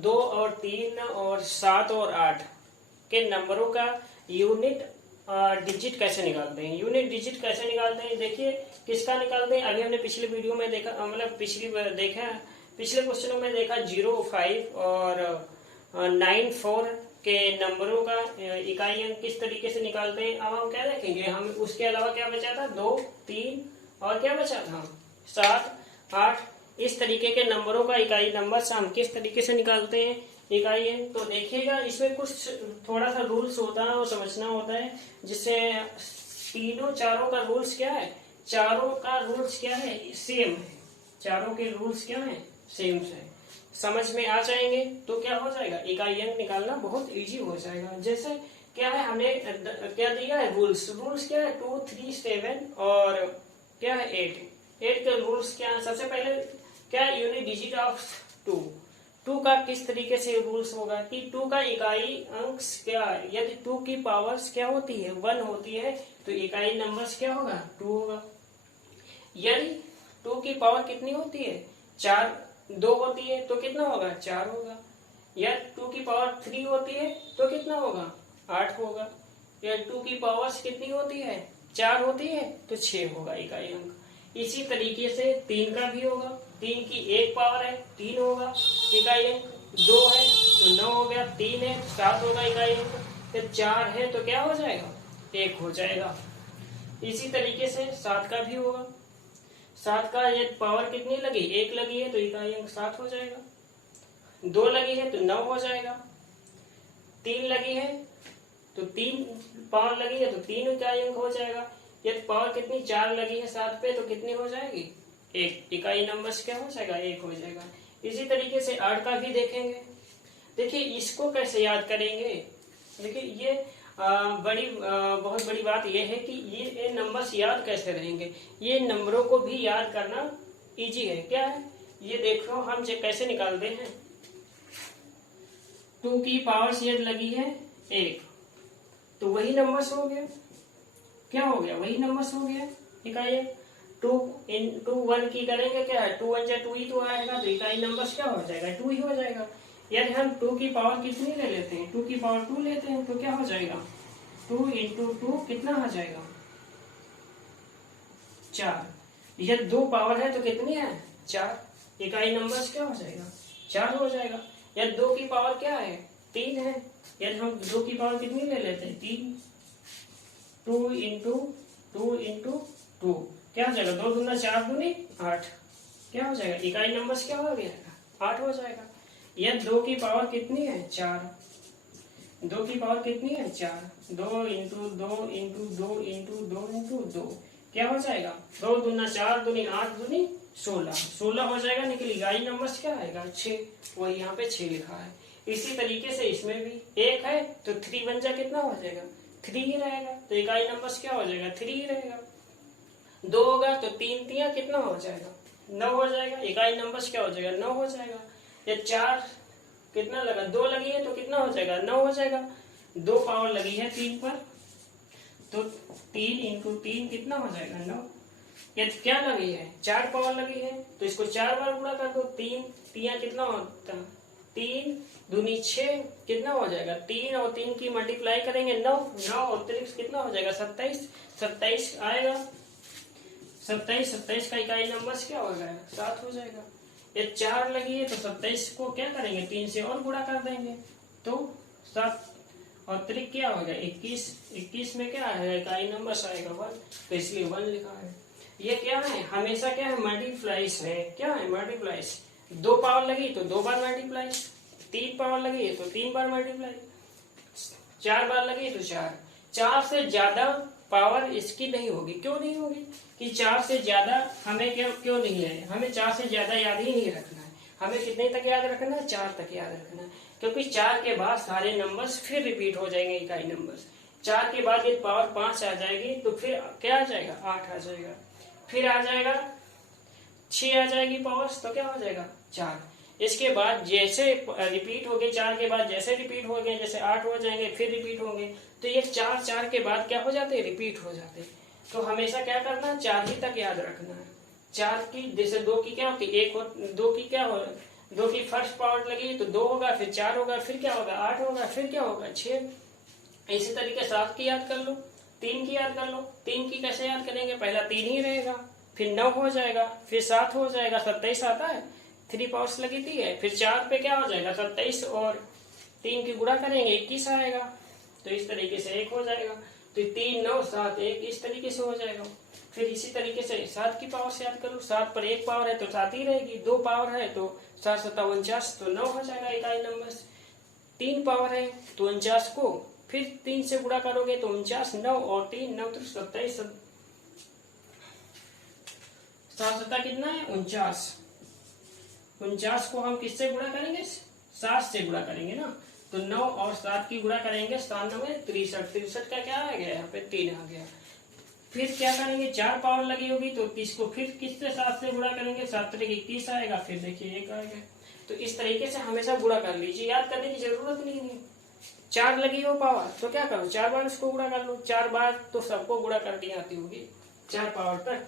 2 और 3 और 7 और 8 के नंबरों का यूनिट डिजिट कैसे निकालते हैं। यूनिट डिजिट कैसे निकालते हैं, देखिए किसका निकालते हैं। अभी हमने पिछले वीडियो में देखा, मतलब पिछले क्वेश्चनों में देखा 0, 5 और 9, 4 के नंबरों का इकाई अंक किस तरीके से निकालते हैं। अब हम क्या देखेंगे, हम उसके अलावा क्या बचा था, 2, 3 और क्या बचा था, 7, 8। इस तरीके के नंबरों का इकाई नंबर हम किस तरीके से निकालते हैं इकाई है। तो देखिएगा इसमें कुछ थोड़ा सा रूल्स होता है और समझना होता है, जिससे तीनों चारों का रूल्स क्या है, चारों का रूल्स क्या है, सेम है। चारों के रूल्स क्या है, सेम है। समझ में आ जाएंगे तो क्या हो जाएगा, इकाई अंक निकालना बहुत इजी हो जाएगा। जैसे क्या है, हमें क्या दिया है रूल्स क्या है, 2, 3, 7 और क्या है 8 के रूल्स क्या है। सबसे पहले क्या है, यूनिट डिजिट ऑफ 2 का किस तरीके से रूल्स होगा कि 2 का इकाई अंक क्या है, यदि 2 की पावर्स क्या होती है, 1 होती है, तो इकाई नंबर्स क्या होगा, 2 होगा। यदि 2 की पावर कितनी होती है, 2 होती है, तो कितना होगा, 4 होगा। या 2 की पावर 3 होती है तो कितना होगा, 8 होगा। या 2 की पावर्स कितनी होती है, 4 होती है, तो 6 होगा इकाई अंक। इसी तरीके से 3 का भी होगा, 3 की 1 पावर है, 3 होगा इकाई अंक। 2 है तो 9 हो गया, 3 है 7 होगा इकाई अंक, फिर 4 है तो क्या हो जाएगा, 1 हो जाएगा। इसी तरीके से 7 का भी होगा, 7 का ये पावर कितनी लगी, 1 लगी है तो इकाई अंक 7 हो जाएगा। 2 लगी है तो 9 हो जाएगा। 3 लगी है तो 3 पावर लगी है तो 3 इकाई अंक हो जाएगा। यदि पावर कितनी 4 लगी है 7 पे तो कितनी हो जाएगी, 1 इकाई नंबर क्या हो जाएगा, 1 हो जाएगा। इसी तरीके से 8 का भी देखेंगे। देखिए इसको कैसे याद करेंगे, देखिए ये बहुत बड़ी बात यह है कि ये नंबर्स याद कैसे रहेंगे। ये नंबरों को भी याद करना इजी है। क्या है ये, देखो हम कैसे निकालते हैं। 2 की पावर यदि लगी है 1 तो वही नंबर्स हो गया, क्या हो गया, वही नंबर्स हो गया इकाई। 2 into 1 की करेंगे क्या है, 2 1 जा 2 ही तो आएगा, तो इकाई नंबर्स क्या हो जाएगा, 2 ही हो जाएगा। यदि हम 2 की पावर कितनी ले लेते हैं, 2 की पावर 2 लेते हैं तो क्या हो जाएगा, 2 into 2 कितना आ जाएगा, 4। यदि 2 पावर है तो कितनी है, 4, इकाई नंबर्स क्या हो जाएगा, 4 हो जाएगा। यदि 2 की पावर क्या है, 3 है, यदि हम 2 की पावर कितनी ले लेते हैं, 3, 2 into 2 into 2 क्या हो जाएगा, 2 दूना 4 दूनी 8, क्या हो जाएगा, इकाई नंबर्स क्या हो गया, 8 हो जाएगा। यह 2 की पावर कितनी है, 4, 2 की पावर कितनी है, 4, 2 into 2 into 2 into 2 into 2 क्या हो जाएगा, 2 दूना 4 दूनी 8 दूनी 16 हो जाएगा। निकल इकाई नंबर्स क्या आएगा, 6, वही यहाँ पे 6 लिखा है। इसी तरीके से इसमें भी 1 है तो 3 बन जा कितना हो जाएगा, 3 ही रहेगा, तो इकाई नंबर्स क्या हो जाएगा, 3 ही रहेगा। 2 होगा तो 3 3 कितना हो जाएगा, 9 हो जाएगा, इकाई नंबर्स क्या हो जाएगा, 9 हो जाएगा। या 4 कितना लगा, 2 लगी है तो कितना हो जाएगा, 9 हो जाएगा। 2 पावर लगी है 3 पर तो 3 into 3 कितना हो जाएगा, 9। या क्या लगी है, 4 पावर लगी है तो इसको 4 बार गुणा कर दो, 3 3 कितना होता है, 3 दूनी 6 कितना हो जाएगा, 3 और 3 की मल्टीप्लाई करेंगे 9 और 3 कितना हो जाएगा, 27 आएगा। 27 का इकाई नंबर्स क्या हो जाएगा, 7 हो जाएगा। ये 4 लगी है तो 27 को क्या करेंगे, 3 से और गुणा कर देंगे तो 7 और 3 क्या हो गया, 21 में क्या आएगा, इकाई नंबर्स आएगा 1, तो इसलिए 1 लिखा है। ये क्या है, हमेशा क्या है, मल्टीप्लाइज है। क्या है, मल्टीप्लाइज। 2 पावर लगी तो 2 बार मल्टीप्लाई, 3 पावर लगी है तो 3 बार मल्टीप्लाई, 4 बार लगी तो 4 से ज्यादा पावर इसकी नहीं होगी। क्यों नहीं होगी कि 4 से ज्यादा हमें क्यों नहीं है, हमें 4 से ज्यादा याद ही नहीं रखना है। हमें कितने तक याद रखना है, 4 तक याद रखना है, क्योंकि 4 के बाद सारे नंबर्स फिर रिपीट हो जाएंगे इकाई नंबर्स। 4 के बाद यदि पावर 5 आ जाएगी तो फिर क्या आ जाएगा, 8 आ जाएगा, फिर आ जाएगा 6 आ जाएगी पावर्स तो क्या हो जाएगा, 4। इसके बाद जैसे रिपीट हो गए, 4 के बाद जैसे रिपीट हो गए, जैसे 8 हो जाएंगे फिर रिपीट होंगे, तो ये 4 के बाद क्या हो जाते हैं, रिपीट हो जाते हैं। तो हमेशा क्या करना है, 4 ही तक याद रखना है। 4 की जैसे 2 की क्या होती है, 2 की क्या हो, 2 की फर्स्ट पावर लगी तो 2 होगा, फिर 4 होगा, फिर क्या होगा 8 होगा, फिर क्या होगा 6। इसी तरीके 7 की याद कर लो, 3 की याद कर लो। 3 की कैसे याद करेंगे, पहला 3 ही रहेगा, फिर 9 हो जाएगा, फिर 7 हो जाएगा, 27 आता है, 3 पावर्स लगी थी है। फिर 4 पे क्या हो जाएगा 27 और 3 की गुणा करेंगे 21 आएगा, तो इस तरीके से 1 हो जाएगा। तो 3 9 7 1 इस तरीके से हो जाएगा। फिर इसी तरीके से 7 की पावर से याद करो, 7 पर 1 पावर है तो 7 ही रहेगी, 2 पावर है तो 7 7 49 तो 9 हो जाएगा इकाई नंबर। 3 पावर है तो 49 को फिर 3 से गुणा करोगे तो 49, 9 और 3 9 तो 27, 7 7 कितना है 49। 49 को हम किससे गुणा करेंगे, 7 से गुणा करेंगे ना, तो 9 और 7 की गुणा करेंगे 7 9 63, 63 का क्या आ गया यहाँ पे 3 आ गया। फिर क्या करेंगे, 4 पावर लगी होगी तो 30 को फिर किससे 7 से गुणा करेंगे, 7 3 21 आएगा, फिर देखिए 1 आएगा। तो इस तरीके से हमेशा गुणा कर लीजिए, याद करने की जरूरत नहीं है। 4 लगी हो पावर तो क्या करो 4 बार उसको गुणा कर लो, 4 बार तो सबको गुणा करनी आती होगी 4 पावर तक,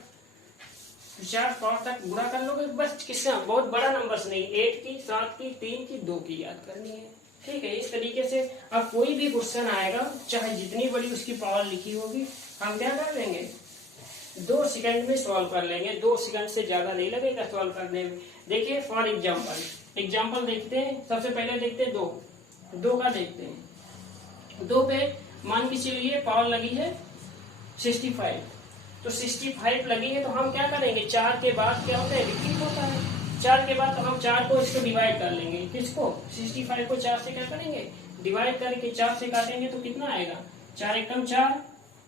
4 पावर तक गुणा कर लोगे बस। किसका बहुत बड़ा नंबर्स नहीं, 8 की 7 की 3 की 2 की याद करनी है, ठीक है। इस तरीके से अब कोई भी क्वेश्चन आएगा चाहे जितनी बड़ी उसकी पावर लिखी होगी, हम क्या कर लेंगे 2 सेकंड में सॉल्व कर लेंगे, 2 सेकंड से ज्यादा नहीं लगेगा सॉल्व करने में। देखिए फॉर एग्जाम्पल देखते हैं, सबसे पहले देखते हैं 2 का देखते हैं। 2 पे मान के चलिए पावर लगी है 65, तो 65 लगी है तो हम क्या करेंगे 4 के बाद क्या होता है रिपीट होता है, 4 के बाद तो हम 4 को इसको डिवाइड कर लेंगे, किसको 65 को 4 से क्या करेंगे डिवाइड करके 4 से काटेंगे तो कितना आएगा 4 एकम 4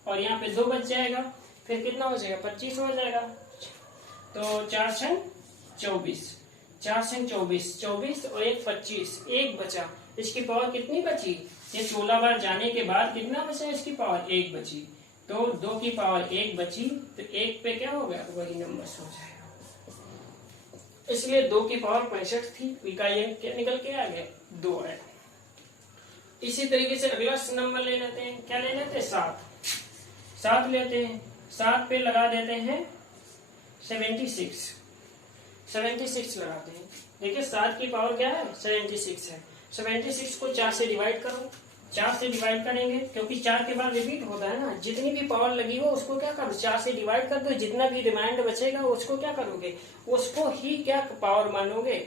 और यहाँ पे 2 बच जाएगा, फिर कितना हो जाएगा 25 हो जाएगा। तो 4 6 24, 4 6 24, 24 और 1 25, 1 बचा। इसकी पावर कितनी बची, ये 16 बार जाने के बाद कितना बचा इसकी पावर 1 बची, तो 2 की पावर 1 बची, तो 1 पे क्या हो गया वही नंबर हो जाएगा। इसलिए 2 की पावर 65 थी, इकाई क्या निकल के आ गया 2 है। इसी तरीके से अगला नंबर ले लेते हैं, क्या ले लेते हैं 7 लेते हैं। 7 पे लगा देते हैं 76, 76 लगाते हैं। देखिए 7 की पावर क्या है 76 है, 76 को 4 से डिवाइड करो, 4 से डिवाइड करेंगे क्योंकि 4 के बाद रिपीट होता है ना, जितनी भी पावर लगी हो उसको क्या करो 4 से डिवाइड कर दो, जितना भी रिमाइंडर बचेगा उसको क्या करोगे उसको ही क्या पावर मानोगे,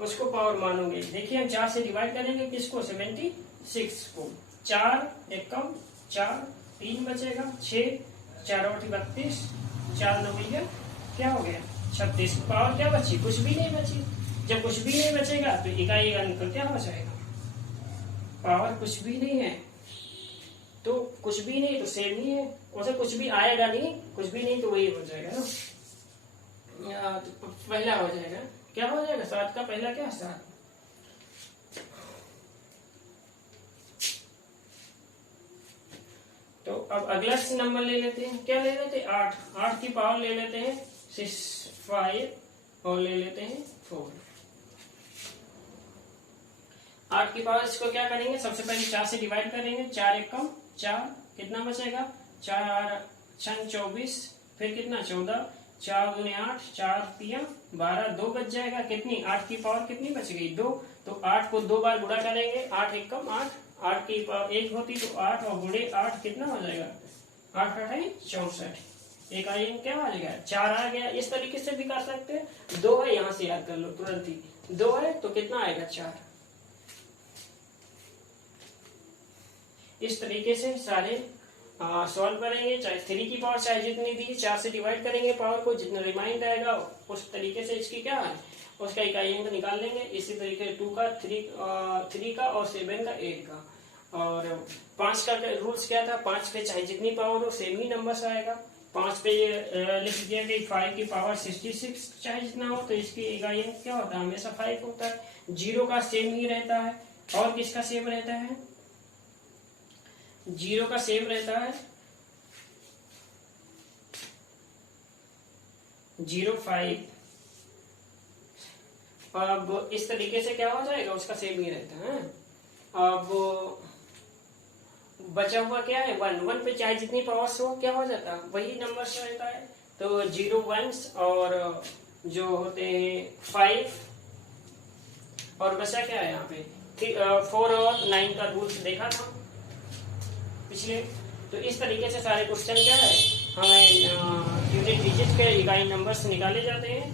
उसको पावर मानोगे। देखिए हम 4 से डिवाइड करेंगे किसको 76 को, 4 एकम 4 3 बचेगा, 6 4 8 32, 4 9 क्या हो गया 36, पावर क्या बची कुछ भी नहीं बची। जब कुछ भी नहीं बचेगा तो इकाई अंक क्या हो जाएगा, पावर कुछ भी नहीं है तो कुछ भी नहीं तो सेम ही है, वैसे कुछ भी आएगा नहीं, कुछ भी नहीं तो वही हो जाएगा ना, तो पहला हो जाएगा क्या हो जाएगा 7 का पहला क्या 7। तो अब अगला नंबर ले लेते हैं, क्या ले लेते हैं 8 की पावर ले लेते हैं 5 और ले लेते हैं 4। 8 की पावर इसको क्या करेंगे सबसे पहले 4 से डिवाइड करेंगे, 4 एकम 4 कितना बचेगा 4 6 24, फिर कितना 14, 4 दूनी 8, 4 3 12, 2 बच जाएगा, कितनी 8 की पावर कितनी बच गई 2, तो 8 को 2 बार गुणा करेंगे, 8 एकम 8, 8 की पावर 1 होती तो 8 और गुणे 8 कितना हो जाएगा 8 8 है 64, एक आई क्या आ जाएगा 4 आ गया। इस तरीके से भी कर सकते हैं, 2 है यहाँ से याद कर लो तुरंत ही, 2 है तो कितना आएगा 4। इस तरीके से सारे सॉल्व करेंगे, चाहे 3 की पावर चाहे जितनी दी 4 से डिवाइड करेंगे पावर को, जितना रिमाइंड आएगा उस तरीके से इसकी क्या है उसका इकाई अंक निकाल लेंगे। इसी तरीके 2 का 3 का और 7 का 8 का, और 5 का रूल्स क्या था 5 पे चाहे जितनी पावर हो सेम ही नंबर आएगा। 5 पे ये लिख दिया कि 5 की पावर 66 चाहे जितना हो तो इसकी इकाई अंक क्या होता है हमेशा 5 होता है। 0 का सेम ही रहता है, और किसका सेम रहता है 0 का सेम रहता है 05। अब इस तरीके से क्या हो जाएगा उसका सेम ही रहता है। अब बचा हुआ क्या है 1 पे चाहे जितनी पावर्स हो क्या हो जाता है वही नंबर से रहता है। तो 0 1 और जो होते हैं 5 और बचा क्या है यहाँ पे 4 और 9 का रूल्स देखा था पिछले। तो इस तरीके से सारे क्वेश्चन क्या है, हमें यूनिट डिजिट के इकाई नंबर्स निकाले जाते हैं।